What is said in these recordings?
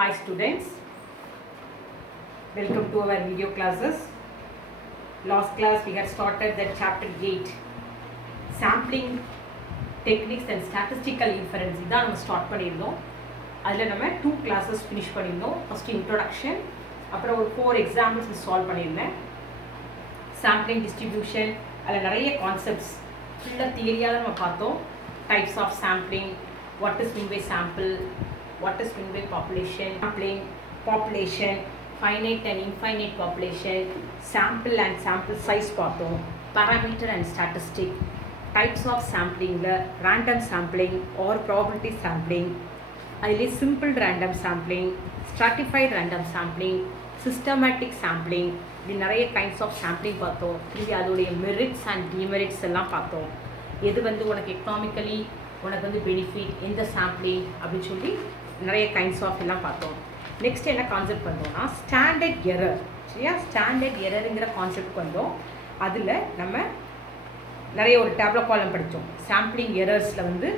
Hi students, welcome to our video classes. Last class we had started the chapter 8 sampling techniques and statistical inference. இதான் நம்ம start பண்ணியிருந்தோம். அதில் நம்ம 2 classes finish பண்ணியிருந்தோம். First introduction, அப்புறம் ஒரு 4 examples சால்வ் பண்ணியிருந்தேன். sampling distribution, அதில் நிறைய கான்செப்ட்ஸ் ஃபுல்லாக தியரியாக நம்ம பார்த்தோம். Types of sampling, what is mean by sample, what is mean by population, sampling, population, finite and infinite population, sample and sample size பார்த்தோம், parameter and statistic, types of sampling, random sampling or probability sampling, அதிலே simple random sampling, stratified random sampling, systematic sampling, இப்படி நிறைய kinds of sampling பார்த்தோம். இது அதோடைய merits and demerits எல்லாம் பார்த்தோம். எது வந்து உனக்கு எக்கனாமிக்கலி உனக்கு வந்து பெனிஃபிட், எந்த சாம்பிளிங் அப்படின்னு சொல்லி நிறைய கைண்ட்ஸ் ஆஃப் எல்லாம் பார்த்தோம். நெக்ஸ்ட் என்ன கான்செப்ட் பண்ணோம்னா ஸ்டாண்டர்ட் எரர். சரியா, ஸ்டாண்டர்ட் எரருங்கிற கான்செப்ட் வந்தோம். அதில் நம்ம நிறைய ஒரு டேப்லெட் காலம் படித்தோம். சாம்பிளிங் எரர்ஸில் வந்து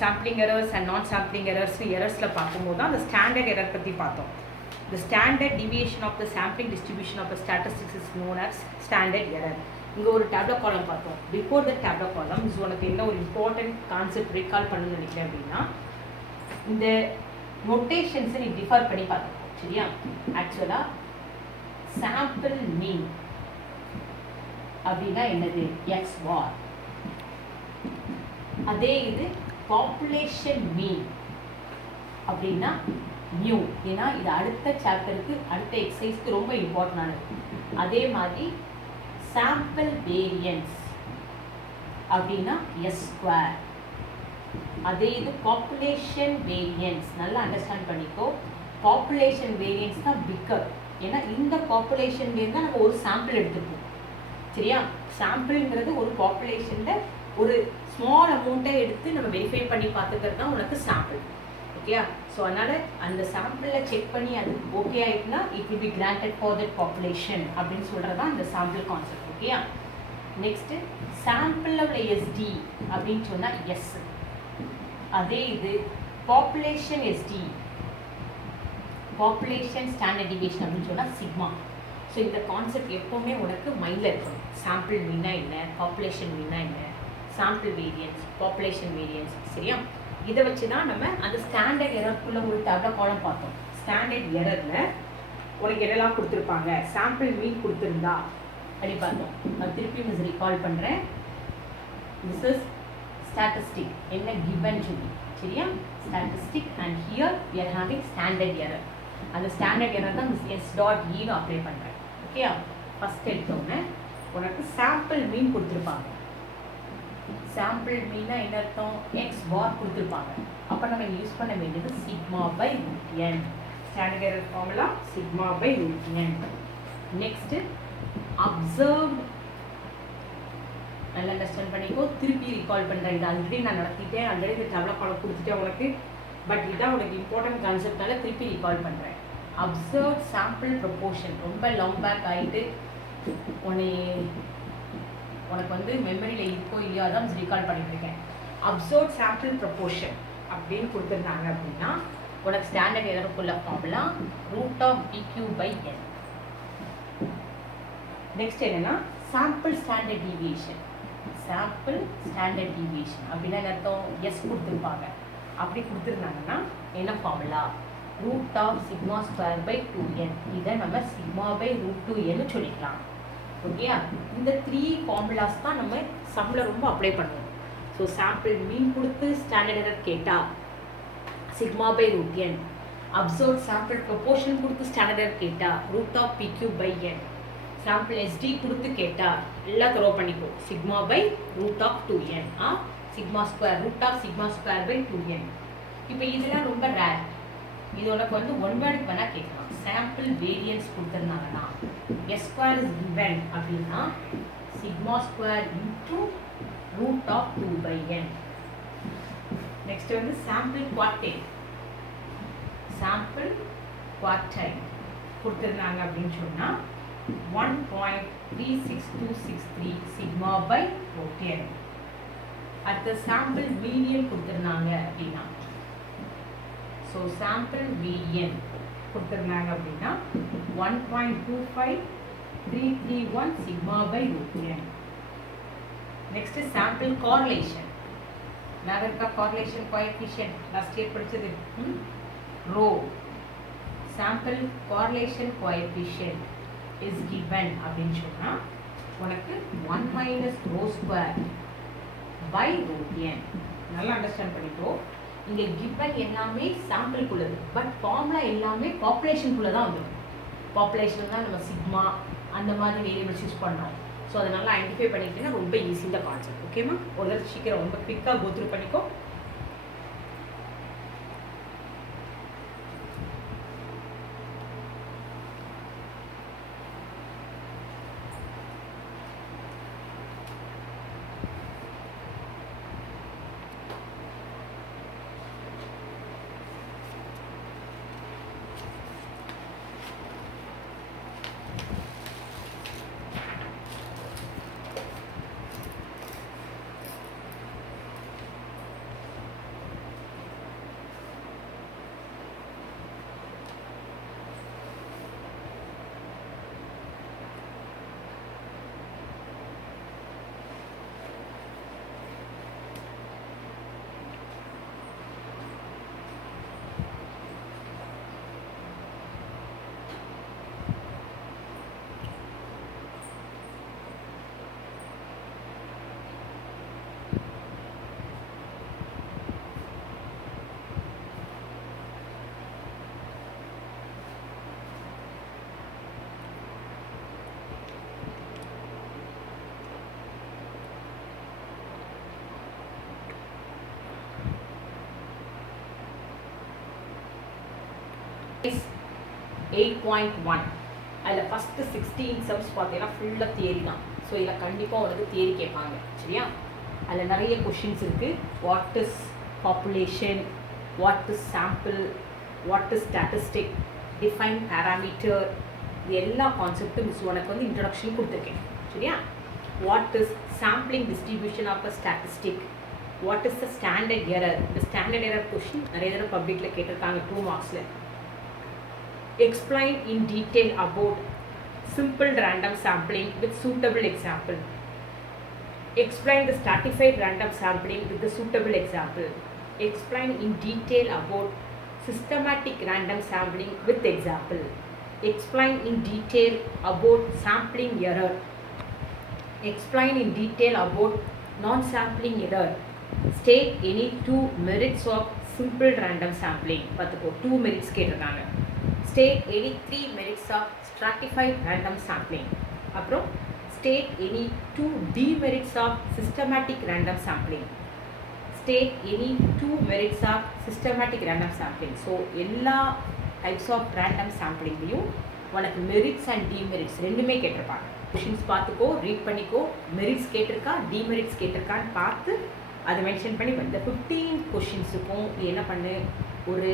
சாம்பிளிங் எரர்ஸ் அண்ட் நான் சாம்பிளிங் எரர்ஸில் பார்க்கும்போது தான் அந்த ஸ்டாண்டர்ட் எரர் பற்றி பார்த்தோம். The standard deviation of the sampling distribution of the statistics is known as standard error. இங்கே ஒரு டேப்லெட் காலம் பார்த்தோம். பிஃபோர் த டேப்லெட் காலம் இது உனக்கு என்ன ஒரு இம்பார்ட்டன்ட் கான்செப்ட் ரீகால் பண்ணணும்னு நினைக்கிறேன் அப்படின்னா, இந்த நோட்டேஷன்ஸை நீ டிஃபர் பண்ணி பார்த்துக்கோ. சரியா, ஆக்சுவலாக சாம்பிள் மீன் அப்படின்னா என்னது, எக்ஸ் வார். அதே இது பாப்புலேஷன் மீன் அப்படின்னா நியூ. ஏன்னா இது அடுத்த சாப்டருக்கு அடுத்த எக்ஸசைஸ்க்கு ரொம்ப இம்பார்ட்டன்டானது. அதே மாதிரி சாம்பிள் வேரியன்ஸ் அப்படின்னா எஸ் ஸ்கொயர். அதே இது பாப்புலேஷன் வேரியன்ஸ். நல்லா அண்டர்ஸ்டாண்ட் பண்ணிக்கோ. பாப்புலேஷன் வேரியன்ஸ் தான் பிக்கர். ஏன்னா இந்த பாப்புலேஷன்லேருந்து தான் நம்ம ஒரு சாம்பிள் எடுத்துப்போம். சரியா, சாம்பிள்ங்கிறது ஒரு பாப்புலேஷனில் ஒரு ஸ்மால் அமௌண்ட்டை எடுத்து நம்ம வெரிஃபை பண்ணி பார்த்துக்கிறது தான் உனக்கு சாம்பிள். ஓகேயா, ஸோ அதனால் அந்த சாம்பிளில் செக் பண்ணி அது ஓகே ஆகிட்டுனா it will be granted for that population அப்படின்னு சொல்கிறது தான் இந்த சாம்பிள் கான்செப்ட். ஓகேயா, நெக்ஸ்ட்டு சாம்பிளில் உள்ள எஸ்டி அப்படின்னு சொன்னால் எஸ். அதே இது population SD, population standard deviation அப்படின்னு சொன்னால் சிக்மா. ஸோ இந்த கான்செப்ட் எப்போவுமே உனக்கு மைண்டில் இருக்கணும். சாம்பிள் மீனா என்ன, பாப்புலேஷன் மீனா என்ன, சாம்பிள் வேரியன்ஸ், பாப்புலேஷன் வேரியன்ஸ். சரியா, இதை வச்சு தான் நம்ம அந்த ஸ்டாண்டர்ட் எரருக்குள்ளே ஒரு டேப்லெட் காலம் பார்த்தோம். ஸ்டாண்டர்ட் எரரில் உனக்கு என்னெல்லாம் கொடுத்துருப்பாங்க, சாம்பிள் மீன் கொடுத்துருந்தா அப்படி பார்த்தோம். நான் திருப்பி மிஸ் ரீகால் பண்ணுறேன். திஸ் இஸ் ஸ்டாட்டிஸ்டிக், என்ன கிவன் சொல்லி. சரியா, statistic and here we are having standard error. அந்த ஸ்டாண்டர்ட் எரர் தான் மிஸ் எஸ் டாட் ஈன்னு அப்ளை பண்ணுறேன். ஓகேயா, ஃபஸ்ட் எடுத்தோன்னே உனக்கு சாம்பிள் மீன் கொடுத்துருப்பாங்க. சாம்பிள் மீனா என்ன அர்த்தம், எக்ஸ் பார் கொடுத்துருப்பாங்க. அப்போ நம்ம யூஸ் பண்ண வேண்டியது sigma by root N. Standard error formula sigma by root N. Next observed. நல்லா அண்டர்ஸ்டாண்ட் பண்ணிக்கோ. திருப்பி ரீகால் பண்ணுறேன். இது ஆல்ரெடி நான் நடத்திட்டேன், ஆல்ரெடி இந்த டெவலப் பண்ண கொடுத்துட்டேன் உனக்கு. பட் இதான் உனக்கு இம்பார்ட்டன்ட் கான்செப்டால திருப்பி ரீகால் பண்ணுறேன். Observe sample proportion. ரொம்ப லாங் பேக் ஆகிட்டு உனக்கு வந்து மெமரியில் இருக்கோ இல்லையோ அதான் ரீகால் பண்ணிட்டு இருக்கேன். அப்சர்வ் சாம்பிள் ப்ரொப்போர்ஷன் அப்படின்னு கொடுத்துருந்தாங்க அப்படின்னா உனக்கு ஸ்டாண்டர்ட் எரருக்குள்ள formula root of பிக்யூ by N. Next என்னன்னா sample standard deviation. Sample standard deviation அப்படின்னா என்ன அர்த்தம், எஸ் கொடுத்துருப்பாங்க. அப்படி கொடுத்துருந்தாங்கன்னா என்ன formula, root of sigma square by 2n. இதை நம்ம சிக்மா பை ரூட் 2n சொல்லிக்கலாம். ஓகேயா, இந்த 3 ஃபார்முலாஸ் தான் நம்ம சம்மில் ரொம்ப அப்ளை பண்ணுவோம். ஸோ சாம்பிள் மீன் கொடுத்து ஸ்டாண்டர்ட் எரர் கேட்டால் sigma by root N, observe sample proportion கொடுத்து ஸ்டாண்டர்ட் எரர் கேட்டால் root of பிக்யூ by N, sample SD கொடுத்து கேட்டால் எல்லாம் த்ரோ பண்ணிப்போம் sigma by root of 2n, sigma square root of sigma square by 2n. இப்போ இதெல்லாம் ரொம்ப ரேர். இது உனக்கு வந்து ஒன் வேர்டுக்கு வேணால் கேட்கலாம். சாம்பிள் வேரியன்ஸ் கொடுத்துருந்தாங்கன்னா எஸ் ஸ்கொயர் இஸ் கிவன் அப்படின்னா sigma square into root of 2 by N. Next வந்து சாம்பிள் குவார்டைல். சாம்பிள் குவார்டைல் கொடுத்துருந்தாங்க அப்படின்னு சொன்னால் 1.36263 சிக்மா பை ரூட் என். அடுத்த சாம்பிள் மீடியன் கொடுத்துருந்தாங்க அப்படின்னா ஸோ சாம்பிள் VN கொடுத்துருந்தாங்க அப்படின்னா 1.25331 sigma by √n. Next sample correlation. நான் இருக்கா கார்லேஷன் கோஎஃபிஷியன்ட் லாஸ்ட் இயர் படிச்சது rho. Sample correlation coefficient is given அப்படின்னு சொன்னா உனக்கு 1 minus rho square by √n. நல்லா அண்டர்ஸ்டாண்ட் பண்ணிக்கோ. இங்கே given எல்லாமே சாம்பிள்குள்ளது, பட் ஃபார்முலா எல்லாமே பாப்புலேஷனுக்குள்ளே தான் வந்துடும். பாப்புலேஷன் தான் நம்ம சிக்மா அந்த மாதிரி வேரியபிள்ஸ் யூஸ் பண்ணுறோம். ஸோ அதை நல்லா ஐடென்டிஃபை பண்ணிக்கிட்டீங்கன்னா ரொம்ப ஈஸி இந்த கான்செப்ட். ஓகேமா? ஒரு தடவை சீக்கிரம் ரொம்ப குவிக்காக கோத்ரூ பண்ணிக்கோ. is 8.1. அதில் ஃபஸ்ட்டு 16 சம்ஸ் பார்த்தீங்கன்னா ஃபுல்லாக தியரி தான். ஸோ இதில் கண்டிப்பாக உனக்கு தியரி கேட்பாங்க. சரியா? அதில் நிறைய கொஷின்ஸ் இருக்குது. What is population, what is sample, what is statistic, define parameter, இது எல்லா கான்செப்டும் மிஸ் உனக்கு வந்து இன்ட்ரடக்ஷன் கொடுத்துருக்கேன். சரியா? What is sampling distribution of a statistic, what is the standard error. இந்த ஸ்டாண்டர்ட் எரர் கொஷின் நிறைய தடவை பப்ளிக்கில் கேட்டிருக்காங்க 2 மார்க்ஸில். Explain in detail about simple random sampling with suitable example. Explain the stratified random sampling with the suitable example. Explain in detail about systematic random sampling with example. Explain in detail about sampling error. Explain in detail about non-sampling error. State any 2 merits of simple random sampling. பார்த்துக்கோ 2 merits கேட்டிருக்காங்க. State any 3 merits of stratified random sampling. அப்புறம் state any 2 demerits of systematic random sampling. State any 2 merits of systematic random sampling. So எல்லா types of random sampling-லையும் உனக்கு merits and demerits ரெண்டுமே கேட்டிருப்பாங்க. Questions பார்த்துக்கோ, read பண்ணிக்கோ. Merits கேட்டிருக்கா, demerits கேட்டிருக்கான்னு பார்த்து அதை mention பண்ணி இந்த 15 கொஷின்ஸுக்கும் நீ என்ன பண்ணு, ஒரு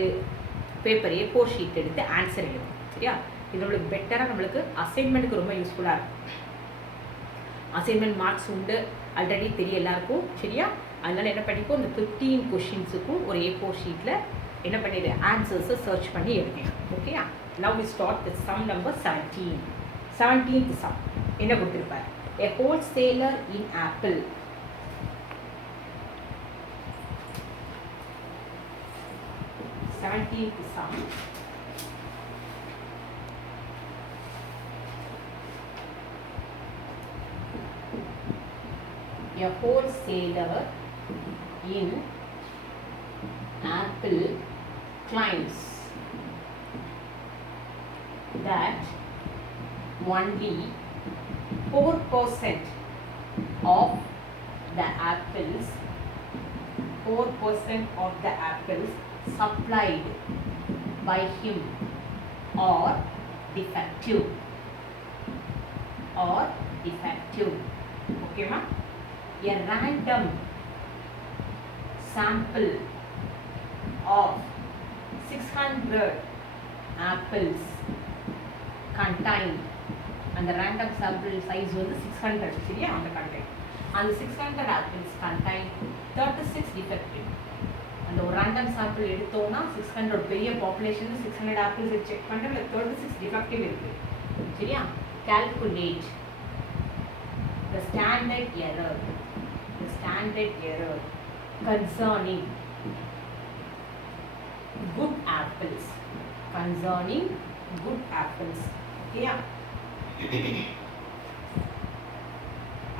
பேப்பர் A4 ஷீட் எடுத்து ஆன்சர் எழுதும். சரியா? இது நம்மளுக்கு பெட்டராக நம்மளுக்கு அசைன்மெண்ட்டுக்கு ரொம்ப யூஸ்ஃபுல்லாக இருக்கும். அசைன்மெண்ட் மார்க்ஸ் உண்டு ஆல்ரெடி தெரிய எல்லாருக்கும். சரியா? அதனால் என்ன பண்ணிக்கோ, இந்த 15 கொஷின்ஸுக்கும் ஒரு A4 ஷீட்டில் என்ன பண்ணிடு, ஆன்சர்ஸை சர்ச் பண்ணி எழுதிடும். ஓகேயா? Now we start with sum number 17. 17th sum என்ன கொடுத்துருப்பார்? A wholesaler in Apple sum. A wholesaler in Apple claims that only 4% of the apples supplied by him are defective. Okay ma? A random sample of 600 apples contained, and the random sample size was 600. சரியா? அந்த contained and 600 apples contain 36 defective. அந்த ஒரு random sample எடுத்தோம்னா 600 பெரிய population 600 apples check பண்ணுறேன் இல்லை 36 defective இருக்குது சரியா. calculate the standard error concerning good apples ஓகேயா.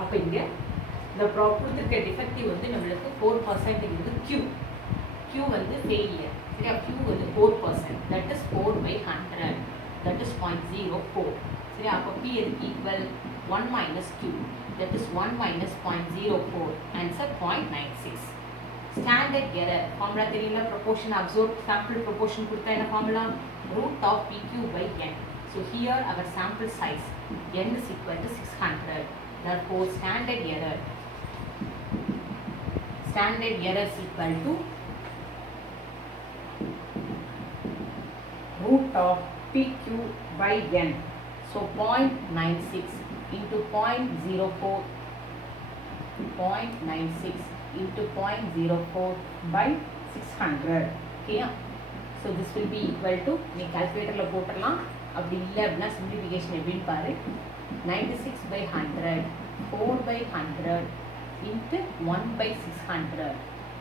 அப்போ இங்கே இந்த கொடுத்துருக்க டிஃபெக்டிவ் வந்து நம்மளுக்கு 4% வந்து Q வந்து ஃபெயிலியர் சரியா. Q வந்து 4%, that is 4/100, that is 0.04 சரியா. அப்போ P எதுக்கு equal 1 minus Q, that is 1 minus 0.04, answer 0.96. Standard error formula தெரியல, ப்ரொபோர்ஷன் அப்சர்வ் சாம்பிள் ப்ரொபோர்ஷன் கொடுத்தா என்ன formula, root of PQ/n. So here our sample size n is equal to 600. Therefore standard error is equal to root of PQ/n. So 0.96 into 0.04, 0.96 into 0.04 by 600. Okay. So this will be equal to, நீ calculatorல போட்டுடலாம், அப்படி இல்லை அப்படின்னா simplification எப்படின்னு பாரு. 96/100 4/100 into 1/600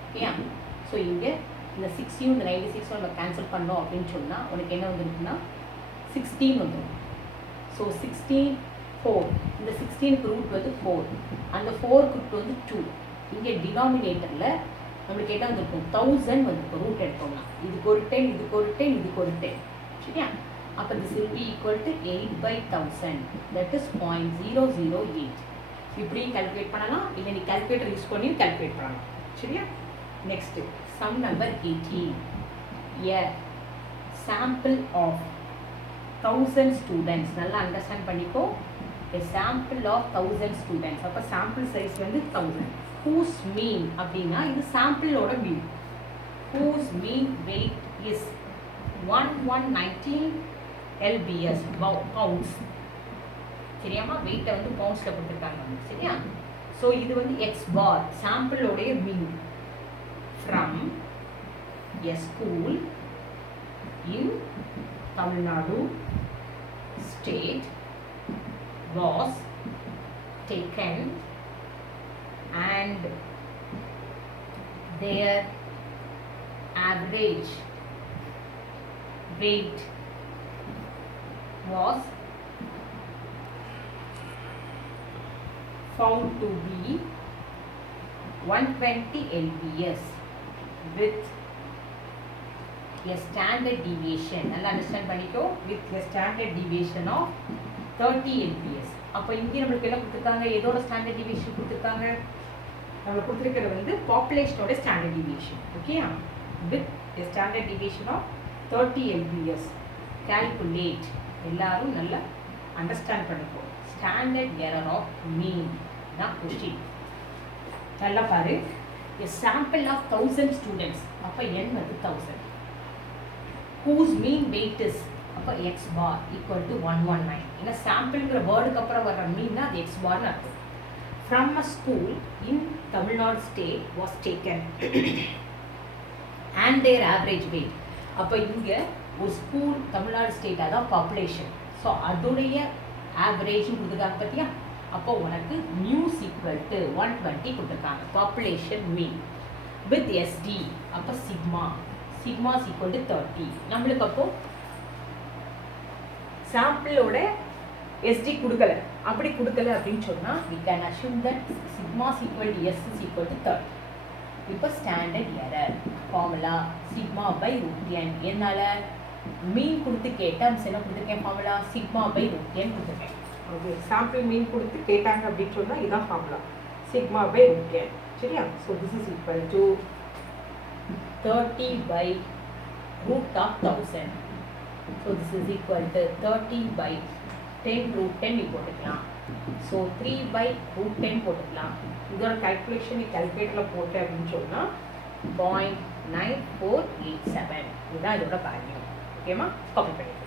ஓகேயா. So இங்கே இந்த 6யும் இந்த 96 நம்ம கேன்சல் பண்ணோம் அப்படின்னு சொன்னால் உனக்கு என்ன வந்துருக்குன்னா 16 வந்துடும். ஸோ 16 4, இந்த 16க்கு ரூட் வந்து 4, அந்த 4க்கு வந்து 2. இங்கே டினாமினேட்டரில் நம்மளுக்கு என்ன வந்துருக்கும் 1000 வந்துருக்கும் ரூட் எடுத்தோம்னா. இதுக்கு ஒரு 10, இதுக்கு ஒரு 10, இதுக்கு ஒரு 10 சரியா. அப்போ this will be equal to 8/1000, that is 0.008. இப்படியும் கால்குலேட் பண்ணலாம், இல்லை நீ கால்குலேட்டர் யூஸ் பண்ணி கால்குலேட் பண்ணலாம் சரியா. Next sum number 18. a sample of 1000 students, நல்லா அண்டர்ஸ்டாண்ட் பண்ணிக்கோ. a sample of 1000 students, அப்போ சாம்பிள் சைஸ் வந்து 1000. whose mean அப்படின்னா இது சாம்பிளோட மீன். whose mean weight is 1119 lbs pounds சரியாமா. வெயிட்டை வந்து பவுண்ட்ஸில் கொடுத்துருக்காங்க சரியா. ஸோ இது வந்து எக்ஸ் பார் சாம்பிளோடைய mean from a school in Tamil Nadu state was taken and their average weight was found to be 120 lbs with a standard deviation, நல்லா அண்டர்ஸ்டாண்ட் பண்ணிக்கோ, with a standard deviation of 30 lbs. அப்போ இங்கே நம்மளுக்கு என்ன கொடுத்துருக்காங்க, எதோட ஸ்டாண்டர்ட் டிவியேஷன் கொடுத்துருக்காங்க, நம்மளுக்கு கொடுத்துருக்கிறது வந்து பாப்புலேஷனோட ஸ்டாண்டர்ட் டிவியேஷன் ஓகேயா. with a standard deviation of 30 lbs. calculate, எல்லாரும் நல்லா அண்டர்ஸ்டாண்ட் பண்ணிக்கோ, ஸ்டாண்டர்ட் எரர் ஆஃப் மீன் தான் கொஸ்டின். நல்லா பாரு, a sample of 1000 students, அப்போ n வந்து 1000. whose mean weight is, அப்போ x bar equal to 119. ஏன்னா சாம்பிள்ங்கிற வேர்டுக்கு அப்புறம் வர்ற மீன்னா அது x barன்னு அர்த்தம். from a school in Tamil Nadu state was taken and their average weight. அப்போ இங்கே ஒரு ஸ்கூல் தமிழ்நாடு ஸ்டேட் அதான் பாப்புலேஷன். ஸோ அதோடைய ஆவரேஜ்னு கொடுத்துருக்காங்க பார்த்தியா. அப்போ உனக்கு நியூஸ் ஈக்குவல் டு 120 கொடுத்துருக்காங்க பாப்புலேஷன் மீன் வித் எஸ்டி. அப்போ சிக்மா இஸ் ஈக்குவல் டு 30. நம்மளுக்கு அப்போ சாம்பிளோட எஸ்டி கொடுக்கல, அப்படி கொடுக்கல அப்படின்னு சொன்னால் we can assume that sigma is equal to s is equal to 30. இப்போ standard error formula sigma by root n. என்னால் மீன் கொடுத்து கேட்டால் என்ன கொடுத்துருக்கேன், formula sigma by root n கொடுத்துருக்கேன். ஓகே, சாம்பிள் மீன் கொடுத்து கேட்டாங்க அப்படின்னு சொன்னால் இதுதான் formula sigma by root n சரியா. So this is equal to 30 by root of 1000. So this is equal to 30 by 10 root 10 நீ போட்டுக்கலாம். ஸோ 3 by root 10 போட்டுக்கலாம். இதோட calculation நீ calculatorல போட்ட அப்படின்னு சொன்னால் 0.9487 இதுதான் இதோட வேல்யூ. ஓகேமா, காப்பி பண்ணிக்கலாம்.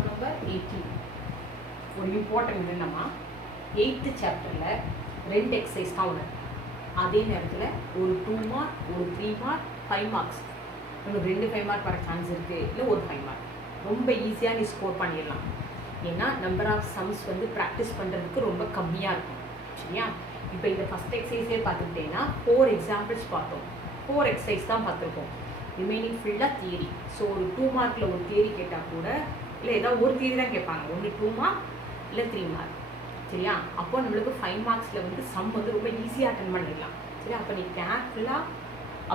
Some number 18. ஒரு இம்பார்ட்டன்ட் என்னன்னா 8th சாப்டரில் 2 எக்ஸசைஸ் தான் உண்டு. அதே நேரத்தில் ஒரு 2 மார்க், ஒரு 3 மார்க், 5 மார்க்ஸ், இன்னும் 2 5 மார்க் வர சான்ஸ் இருக்குது, இல்லை ஒரு 5 மார்க். ரொம்ப ஈஸியாக நீ ஸ்கோர் பண்ணிடலாம். ஏன்னா நம்பர் ஆஃப் சம்ஸ் வந்து ப்ராக்டிஸ் பண்ணுறதுக்கு ரொம்ப கம்மியாக இருக்கும். சரியா? இப்போ இந்த ஃபஸ்ட் எக்ஸசைஸே பார்த்துக்கிட்டேன்னா 4 எக்ஸாம்பிள்ஸ் பார்த்தோம், 4 எக்ஸசைஸ் தான் பார்த்துருக்கோம். ரிமைனிங் ஃபுல்லாக தியரி. ஸோ ஒரு 2 மார்க்கில் ஒரு தியரி கேட்டால் கூட, இல்லை ஏதாவது ஒரு தியரி தான் கேட்பாங்க, ஒன்று 2 மார்க் இல்லை 3 மார்க். சரியா? அப்போ நம்மளுக்கு 5 மார்க்ஸில் வந்து சம் வந்து ரொம்ப ஈஸியாக அட்டன் பண்ணிடலாம். சரியா? அப்போ நீ கேர்ஃபுல்லாக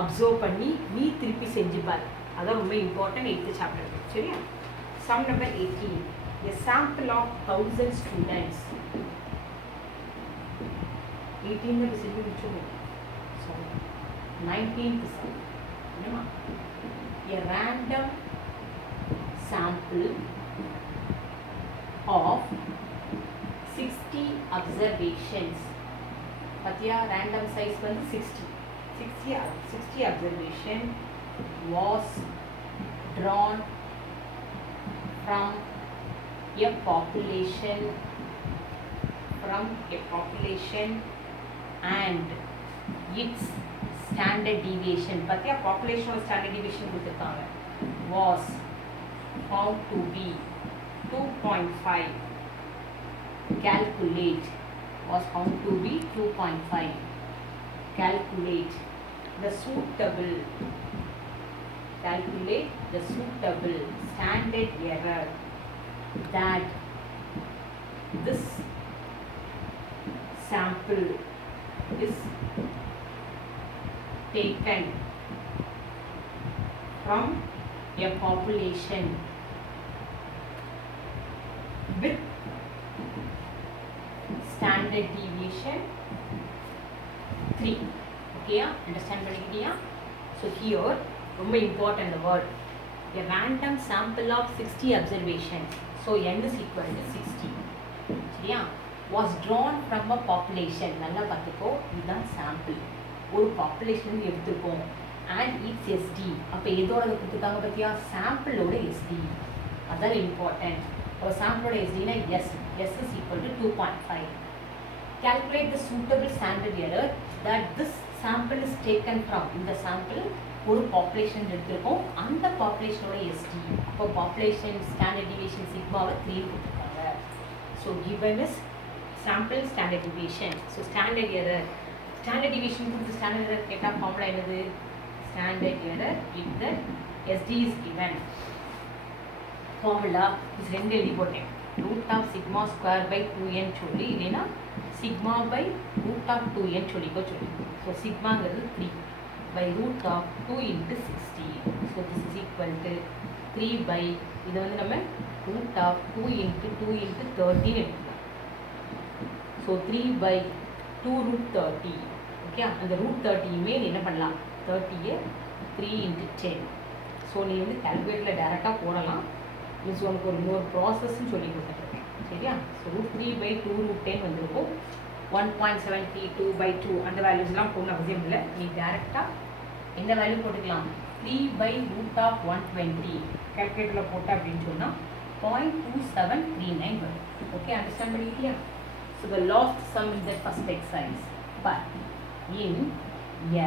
அப்சர்வ் பண்ணி நீ திருப்பி செஞ்சுப்பார். அதான் ரொம்ப இம்பார்ட்டன்ட் 8th சாப்டர். சரியா? Sum number 18. A sample of 1000 students. 18th செஞ்சு முடிச்சுக்கணும். Sorry, 19th sum. என்னமா? A random sample of 60 observations. பார்த்தியா, random size வந்து 60 observation was drawn from a population and its standard deviation. பார்த்தியா, population standard deviation கொடுத்துருக்காங்க. was found to be 2.5. calculate. was found to be 2.5. calculate the suitable standard error that this sample is taken from a population with standard deviation 3. Okay, understand பண்ணிக்கிட்டியா? So here ரொம்ப important the word, a random sample of 60 observations. So n is equal to 60. சரியா? was drawn from a population. நல்லா பார்த்துக்கோ, இதுதான் sample, ஒரு population எடுத்துருக்கோம். and its SD. அப்போ எதோட கொடுத்துருக்காங்க பார்த்தியா, சாம்பிளோட SD. அதான் இம்பார்ட்டன்ட். ஒரு சாம்பிளோட SDனா S is equal to 2.5. calculate the suitable standard error that this sample is taken from. இந்த சாம்பிள் ஒரு பாப்புலேஷன் எடுத்துருக்கோம், அந்த பாப்புலேஷனோட SD. அப்போ பாப்புலேஷன் ஸ்டாண்டர்ட் டிவியேஷன் சிக்மாவை 3 கொடுத்துருக்காங்க. So given is sample standard deviation. So standard error, standard deviation கொடுத்து standard error கேட்டால் ஃபார்முலா என்னது, ஸ்டாண்டர்ட் எரர் if the SD is given. ஃபார்முலா இது 2 எழுதி போட்டேன், root of sigma square by 2n சொல்லி, இல்லைன்னா sigma by root of 2n சொல்லிக்கோ சொல்லி. ஸோ சிக்மாங்கிறது 3 by root of 2 into 60. So this is equal to 3 by, இது வந்து நம்ம root of 2 into 2 into 13 எடுத்துக்கலாம். So 3 by 2 root 30. ஓகே, அந்த root 30யுமே நீ என்ன பண்ணலாம், 30யை 3 into 10. ஸோ நீ வந்து கால்குலேட்டரில் டேரெக்டாக போடலாம். மீன்ஸ் உனக்கு ஒரு இன்னொரு ப்ராசஸ்ன்னு சொல்லி கொடுத்துருக்கேன். சரியா? ஸோ root 3 by 2 root 10 வந்துருக்கும். 1.72 by 2 அந்த வேல்யூஸ்லாம் போகணும் அவசியம் இல்லை. நீ டேரெக்டாக எந்த வேல்யூ போட்டுக்கலாம், 3 by root of 120 கால்குலேட்டரில் போட்ட அப்படின்னு சொன்னால் 0.2739 வரும். ஓகே, அண்டர்ஸ்டாண்ட் பண்ணிக்கிட்டியா? So the last sum in the first exercise, but in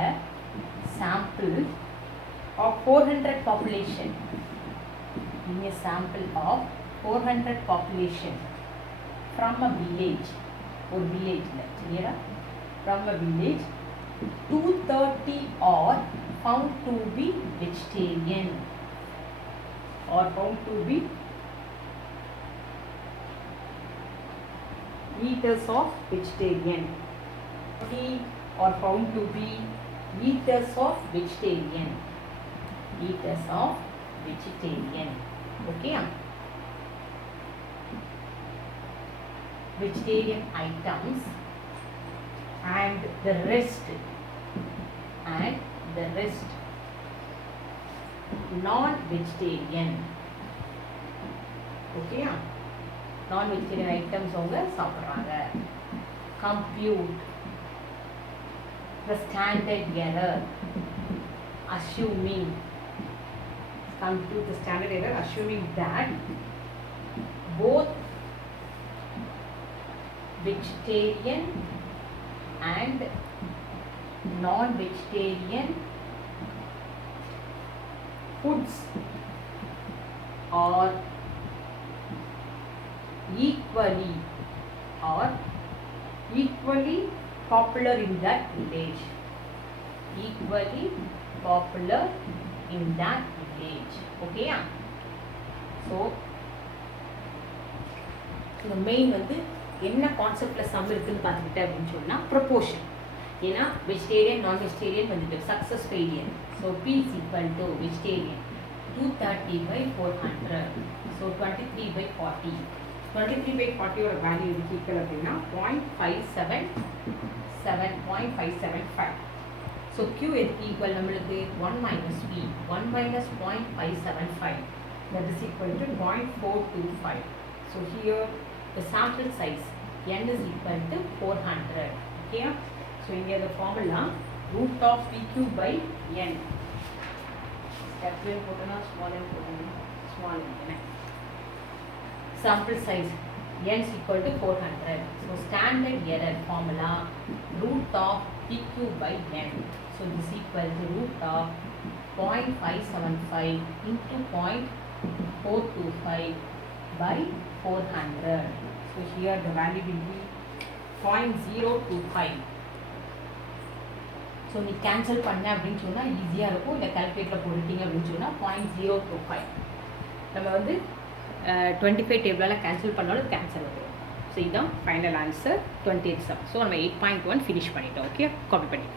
a sample of 400 population, in a sample of 400 population from a village, or village சரியா, from a village 230 are found to be vegetarian, or found to be eaters of vegetarian. 30 are found to be eaters of vegetarian. Eaters of vegetarian. Okay. Vegetarian items and the rest non-vegetarian. Okay, non-vegetarian items அவங்க சாப்பிட்றாங்க. Compute the standard error assuming that both vegetarian and non-vegetarian foods are equally popular in that village. Equally popular in that village. Okay? So the main வந்து என்ன கான்செப்ட்ல some இருக்குன்னு பார்த்துக்கிட்டேன் அப்படின்னு சொன்னா proportion. ஏன்னா வெஜிடேரியன் நான் வெஜிடேரியன் வந்துட்டு success failure. So P is equal to vegetarian 230/400. So 23/40. 23/40 ஓட வேல்யூ இதுக்கு ஈக்குவல் அப்படின்னா 0.575. ஸோ Q எதுக்கு ஈக்குவல் நம்மளுக்கு 1 minus P 1 minus 0.575 that is equal to 0.425. So here the sample size n is equal to 400. Okay? So here the formula root of PQ by n. Step n போட்டனா small n போட்டனா small n. Sample size n is equal to 400. So standard error formula root of PQ by n. So this is equal to root of 0.575 into 0.425 by 400. So here the value will be 0.025. So நீ cancel பண்ண அப்படின்னு சொன்னால் ஈஸியாக இருக்கும். இல்லை கால்குலேட்டரில் போட்டுட்டீங்க அப்படின்னு சொன்னால் 0.025. நம்ம வந்து 25 டேபிளால் கேன்சல் பண்ணாலும் கேன்சல் ஆகும். ஸோ இதுதான் ஃபைனல் ஆன்சர் 28 சம். ஸோ நம்ம 8.1 ஃபினிஷ் பண்ணிட்டோம். ஓகே, காப்பி பண்ணி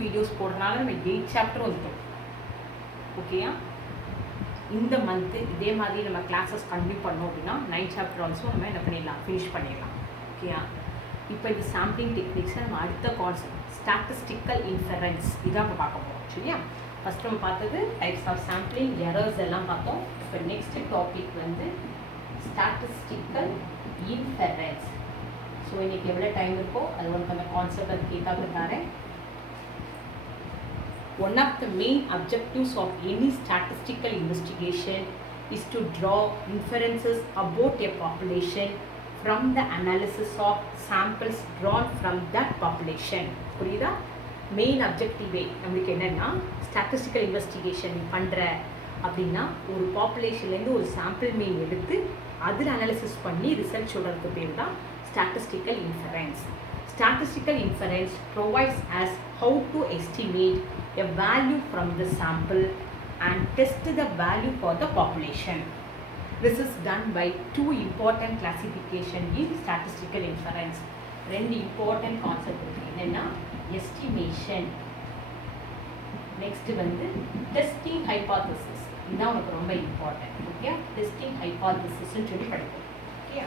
வீடியோஸ் போடுறதுனால நம்ம 8 சாப்டர் வந்துட்டோம். ஓகேயா, இந்த மந்த்து இதே மாதிரி நம்ம கிளாஸஸ் கண்டினியூ பண்ணோம் அப்படின்னா 9 சாப்டர் ஆல்சோ நம்ம என்ன பண்ணிடலாம், ஃபினிஷ் பண்ணிடலாம். ஓகேயா, இப்போ இந்த சாம்பிளிங் டெக்னிக்ஸை நம்ம அடுத்த கான்செப்ட் ஸ்டாட்டிஸ்டிக்கல் இன்ஃபரன்ஸ் இதான் நம்ம பார்க்க போகிறோம். சரியா, ஃபஸ்ட் நம்ம பார்த்தது டைப்ஸ் ஆஃப் சாம்பிளிங், எரர்ஸ் எல்லாம் பார்த்தோம். இப்போ நெக்ஸ்ட் டாபிக் வந்து ஸ்டாட்டிஸ்டிக்கல் இன்ஃபரன்ஸ். ஸோ இன்றைக்கி எவ்வளோ டைம் இருக்கோ அது ஒன்று அந்த கான்செப்ட் அது கேட்காம தரேன். One of the main objectives of any statistical investigation is to draw inferences about a population from the analysis of samples drawn from that population. புரியுதா? மெயின் அப்ஜெக்டிவே நம்மளுக்கு என்னென்னா, ஸ்டாட்டிஸ்டிக்கல் இன்வெஸ்டிகேஷன் பண்ணுற அப்படின்னா ஒரு பாப்புலேஷன்லேருந்து ஒரு சாம்பிள் மீன் எடுத்து அதில் அனாலிசிஸ் பண்ணி ரிசல்ட் சொல்கிறதுக்கு பேர் தான் statistical inference. Statistical inference provides us how to estimate a value from the sample and test the value for the population. This is done by two important classification in statistical inference. ரெண்டு important concept இருக்கு. என்னன்னா estimation, next வந்து testing hypothesis. இதுதான் உனக்கு ரொம்ப important. Okay, testing ஹைபாதசிஸ்ன்னு சொல்லி படிப்போம். Okay,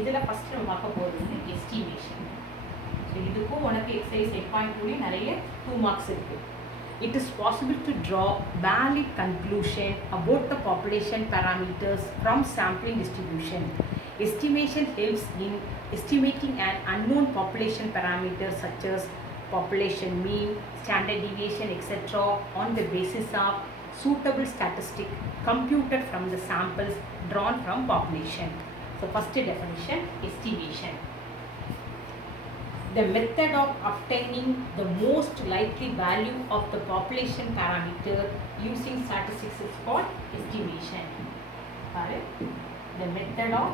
இதில் ஃபஸ்ட்டு நம்ம பார்க்க போகிறது வந்து எஸ்டிமேஷன். ஸோ இதுக்கும் உனக்கு எக்ஸசைஸ் 8.2 நிறைய 2 marks இருக்குது. It is possible to draw valid conclusion about the population parameters from sampling distribution. Estimation helps in estimating an unknown population parameters such as population mean, standard deviation, etc. on the basis of suitable statistic computed from the samples drawn from population. So first definition, estimation. The method of obtaining the most likely value of the population parameter using statistics is called estimation. The method of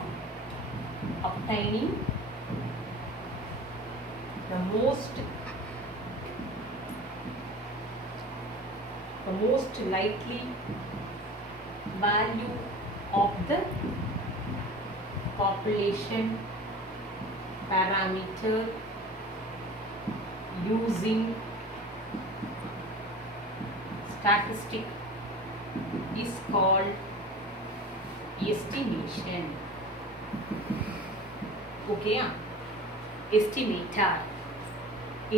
obtaining the most likely value of the population parameter using statistic is called estimation. Okay, estimator.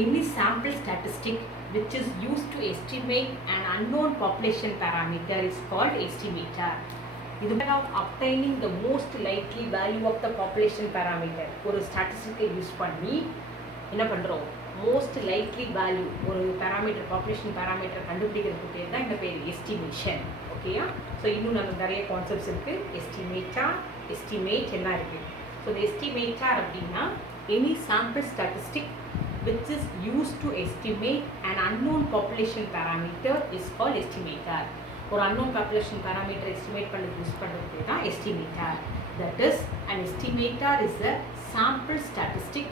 Any sample statistic which is used to estimate an unknown population parameter is called estimator. இது of obtaining the most likely value of the population parameter. ஒரு ஸ்டாட்டிஸ்டிக்கை use பண்ணி என்ன பண்ணுறோம், most likely value ஒரு parameter, population parameter கண்டுபிடிக்கிறதுக்கு பேர் தான் இந்த பேர் எஸ்டிமேஷன். ஓகேயா? ஸோ இன்னும் நமக்கு நிறைய கான்செப்ட்ஸ் இருக்குது. எஸ்டிமேட்டார், எஸ்டிமேட் எல்லாம் இருக்குது. ஸோ இந்த எஸ்டிமேட்டார் அப்படின்னா any sample statistic which is used to estimate an unknown population parameter is called estimator. ஒரு unknown population parameter estimate பண்ணி யூஸ் பண்ணுறது தான் estimator. That is, an estimator is a sample statistic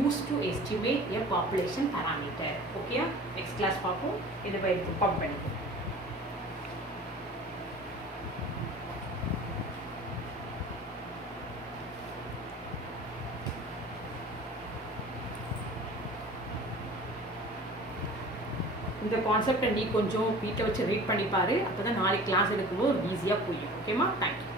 used to estimate a population parameter. Okay, next class பார்ப்போம். இதை பயிற்சி pump பண்ணிப்போம். இந்த கான்செப்டை நீ கொஞ்சம் வீட்டை வச்சு ரீட் பண்ணி பாரு. அப்போ தான் நாளைக்கு கிளாஸ் எடுக்கும்போது ஒரு ஈஸியாக புரியும். ஓகேம்மா? தேங்க்யூ.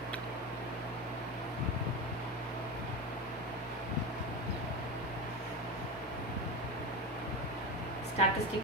Statistic